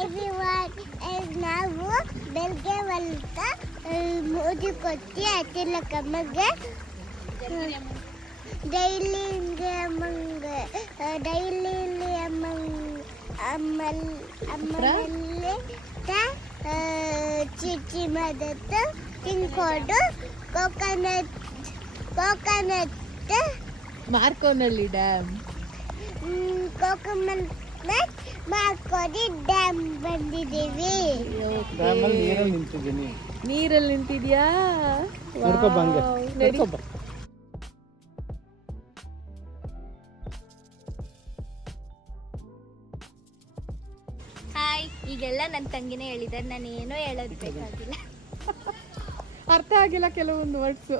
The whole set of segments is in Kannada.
everyone, ನಾವು ಬೆಳಗ್ಗೆ ಹೊಲ್ತ ಮೋದಿ ಕೊಟ್ಟು ಅತಿಲ್ಲ ಕಮ್ಮಗೆ ಡೈಲಿ ಅಮ್ಮಲ್ಲಿ ಚಿಚ್ಚಿ ಮದತ್ತು ತಿನ್ಕೊಂಡು coconut Markonahalli dam coconut Marconi dam ಬಂದಿದ್ದೀವಿ. ನೀರಲ್ಲಿ ನಿಂತಿದ್ಯಾ? ಹಾಯ್, ಈಗೆಲ್ಲ ನನ್ನ ತಂಗಿನೇ ಹೇಳಿದ್ದಾರೆ, ನಾನು ಏನೂ ಹೇಳೋದು ಬೇಕಾಗಿಲ್ಲ. ಅರ್ಥ ಆಗಿಲ್ಲ ಕೆಲವೊಂದು ವರ್ಡ್ಸು.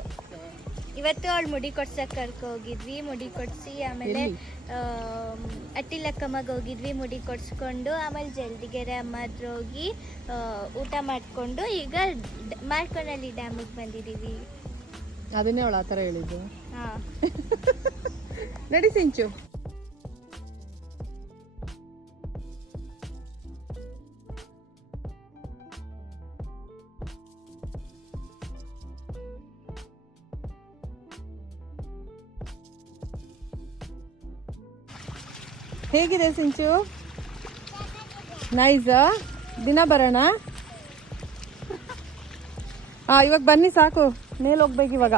ಇವತ್ತು ಅವಳು ಮುಡಿ ಕೊಡ್ಸಕ್ಕೆ ಕರ್ಕೋಗಿದ್ವಿ, ಮುಡಿ ಕೊಡಿಸಿ ಆಮೇಲೆ ಅಟ್ಟಿಲಕ್ಕಮ್ಮಗೆ ಹೋಗಿದ್ವಿ, ಮುಡಿ ಕೊಡ್ಸ್ಕೊಂಡು ಆಮೇಲೆ ಜಲ್ದಿಗೆರೆ ಅಮ್ಮ ಹತ್ರ ಹೋಗಿ ಊಟ ಮಾಡಿಕೊಂಡು ಈಗ ಮಾರ್ಕೋನಹಳ್ಳಿ ಡ್ಯಾಮಿಗೆ ಬಂದಿದ್ದೀವಿ. ಅದನ್ನೇ ಅವಳು ಆ ಥರ ಹೇಳಿದ್ದು. ಹಾಂ, ನಡಿ ಸಿಂಚು. ಹೇಗಿದೆ ಸಿಂಚು? ನೈಸಾ? ದಿನ ಬರೋಣ? ಇವಾಗ ಬನ್ನಿ ಸಾಕು, ಮೇಲೆ ಹೋಗ್ಬೇಕು ಇವಾಗ.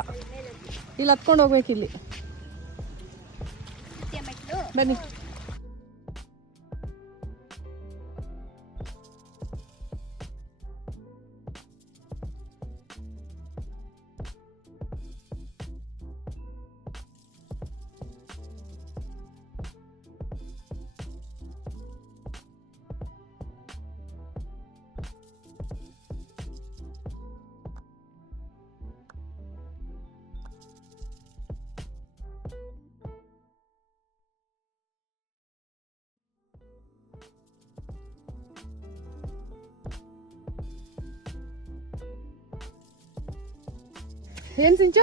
ಇಲ್ಲಿ ಹತ್ಕೊಂಡು ಹೋಗ್ಬೇಕು ಇಲ್ಲಿ. ಬನ್ನಿ. ಏನ್ ಸಿಂಚು?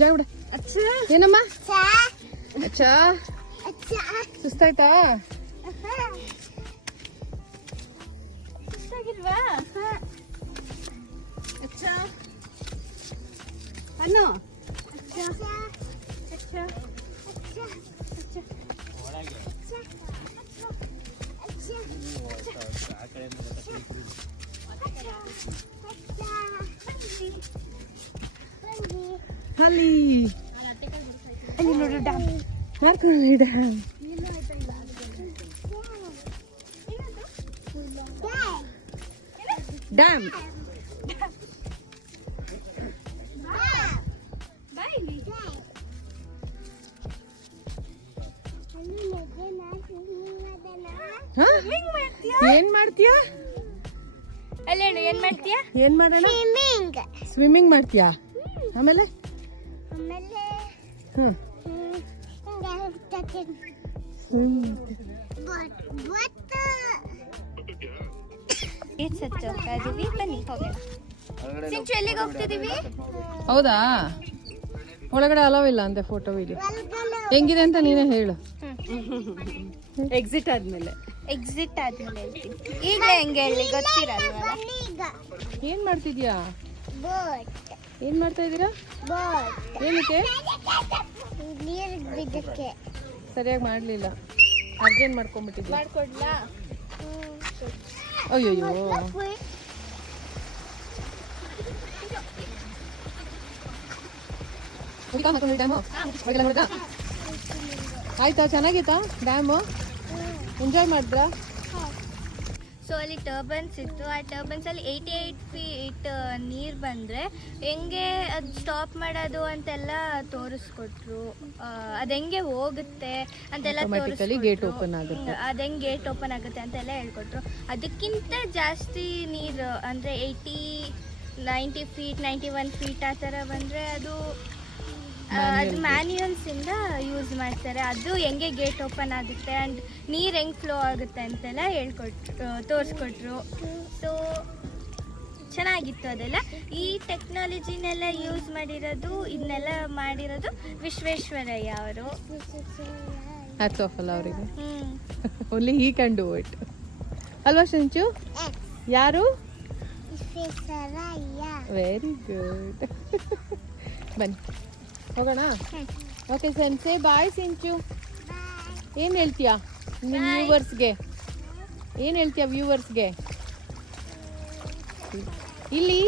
ಜಾಗ ಬಿಡ. ಏನಮ್ಮ? ಅಚ್ಚಾ, ಸುಸ್ತಾಯ್ತಾ? ಸುಸ್ತಾಗಿಲ್ವಾ? ಅಚ್ಚಾ ಅನ್ನು ಅಲ್ಲಿ ನೋಡು ಡ್ಯಾಮ್, ಮಾರ್ಕೋನಹಳ್ಳಿ ಡ್ಯಾಮ್. ಡ್ಯಾಮ್ ಏನ್ ಮಾಡ್ತೀಯಾ? ಅಲ್ಲೇನು ಏನ್ ಮಾಡ್ತೀಯಾ? ಏನ್ ಮಾಡೋಣ? ಸ್ವಿಮ್ಮಿಂಗ್ ಮಾಡ್ತೀಯಾ? ಆಮೇಲೆ ಬನ್ನಿ ಹೋಗೋಣ. ಸಿಂಚು, ಎಲ್ಲಿಗೆ ಹೋಗ್ತಿದೀವಿ? ಹೌದಾ? ಒಳಗಡೆ ಅಲೋ ಇಲ್ಲ ಅಂತೆ ಫೋಟೋ ವಿಡಿಯೋ. ಹೆಂಗಿದೆ ಅಂತ ನೀನೇ ಹೇಳು. ಎಕ್ಸಿಟ್ ಆದ್ಮೇಲೆ ಹೇಳ್ತೀನಿ. ಈಗಲೇ ಹೆಂಗೆ ಹೇಳಿ ಗೊತ್ತಿರಲ್ವಲ್ಲ. ಏನ್ ಮಾಡ್ತಿದ್ಯಾ? ಏನ್ ಮಾಡ್ತಾ ಇದೀರಾ? ಏನಕ್ಕೆ? ಸರಿಯಾಗಿ ಮಾಡ್ಲಿಲ್ಲ, ಅರ್ಜೆಂಟ್ ಮಾಡ್ಕೊಂಡ್ಬಿಟ್ಟಿದ್ಯಾ? ಮಾಡ್ಕೊಡ್ಲಾ? ಅಯ್ಯಯ್ಯೋ, ಆಯ್ತಾ? ಚೆನ್ನಾಗಿತ್ತಾ ಡ್ಯಾಮು? ಎಂಜಾಯ್ ಮಾಡಿದ್ರಾ? ಸೊ ಅಲ್ಲಿ ಟರ್ಬನ್ಸ್ ಇತ್ತು, ಆ ಟರ್ಬನ್ಸಲ್ಲಿ 88 ಫೀಟ್ ನೀರು ಬಂದರೆ ಹೆಂಗೆ ಅದು ಸ್ಟಾಪ್ ಮಾಡೋದು ಅಂತೆಲ್ಲ ತೋರಿಸ್ಕೊಟ್ರು. ಅದು ಹೆಂಗೆ ಹೋಗುತ್ತೆ ಅಂತೆಲ್ಲ ಗೇಟ್ ಓಪನ್ ಆಗುತ್ತೆ, ಅದು ಹೆಂಗೆ ಗೇಟ್ ಓಪನ್ ಆಗುತ್ತೆ ಅಂತೆಲ್ಲ ಹೇಳ್ಕೊಟ್ರು. ಅದಕ್ಕಿಂತ ಜಾಸ್ತಿ ನೀರು ಅಂದರೆ 90 ಫೀಟ್ 91 ಫೀಟ್ ಆ ಥರ ಬಂದರೆ ಅದು ಮ್ಯಾನ್ಯುಯಲ್ಸಿಂದ ಯೂಸ್ ಮಾಡ್ತಾರೆ. ಅದು ಹೆಂಗೆ ಗೇಟ್ ಓಪನ್ ಆಗುತ್ತೆ ಆ್ಯಂಡ್ ನೀರು ಹೆಂಗೆ ಫ್ಲೋ ಆಗುತ್ತೆ ಅಂತೆಲ್ಲ ತೋರಿಸ್ಕೊಟ್ರು. ಸೊ ಚೆನ್ನಾಗಿತ್ತು ಅದೆಲ್ಲ. ಈ ಟೆಕ್ನಾಲಜಿನೆಲ್ಲ ಯೂಸ್ ಮಾಡಿರೋದು, ಇದನ್ನೆಲ್ಲ ಮಾಡಿರೋದು ವಿಶ್ವೇಶ್ವರಯ್ಯ ಅವರು. ಹ್ಯಾಟ್ಸ್ ಆಫ್ ಅಲ್ಲ ಅವರಿಗೆ. Only he can do it. ಅಲ್ವಾ ಸಿಂಚು? ಯಾರು? ವಿಶ್ವೇಶ್ವರಯ್ಯ. Very good. ಬನ್ನಿ ಹೋಗೋಣ. ಓಕೆ ಸೆನ್ಸೆ ಬಾಯ್ ಸಿಂಚು. ಏನು ಹೇಳ್ತೀಯಾ ನಿಮ್ಮ ವ್ಯೂವರ್ಸ್ಗೆ? ಏನು ಹೇಳ್ತೀಯಾ ವ್ಯೂವರ್ಸ್ಗೆ? ಇಲ್ಲಿ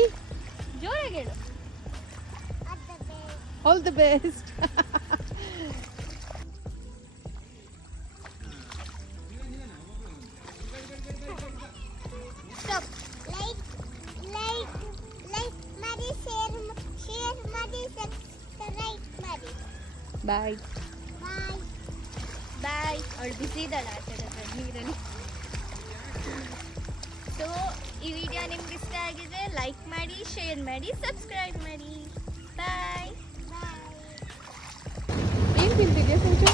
ಜೋರಾಗಿ ಹೇಳು. All the best. Stop. Like ಮಾಡಿ, share ಮಾಡಿ, subscribe ಮಾಡಿ. ಬಾಯ್. Bye. ಬಾಯ್. ಅವಳು ಬಿಸಿ ಇದ್ದಾಳೆ ಆ ಕಡೆ ನೀರಲ್ಲಿ. ಸೊ ಈ ವಿಡಿಯೋ ನಿಮ್ಗೆ ಇಷ್ಟ ಆಗಿದೆ ಲೈಕ್ ಮಾಡಿ, ಶೇರ್ ಮಾಡಿ, ಸಬ್ಸ್ಕ್ರೈಬ್ ಮಾಡಿ. ಬಾಯ್. ಏನು ತಿಂತಿದ್ಯಾ ಸಿಂಚು?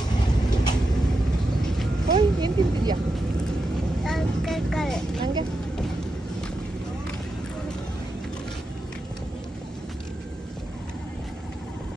ಓಯ್ ಏನು ತಿಂತಿದ್ಯಾ?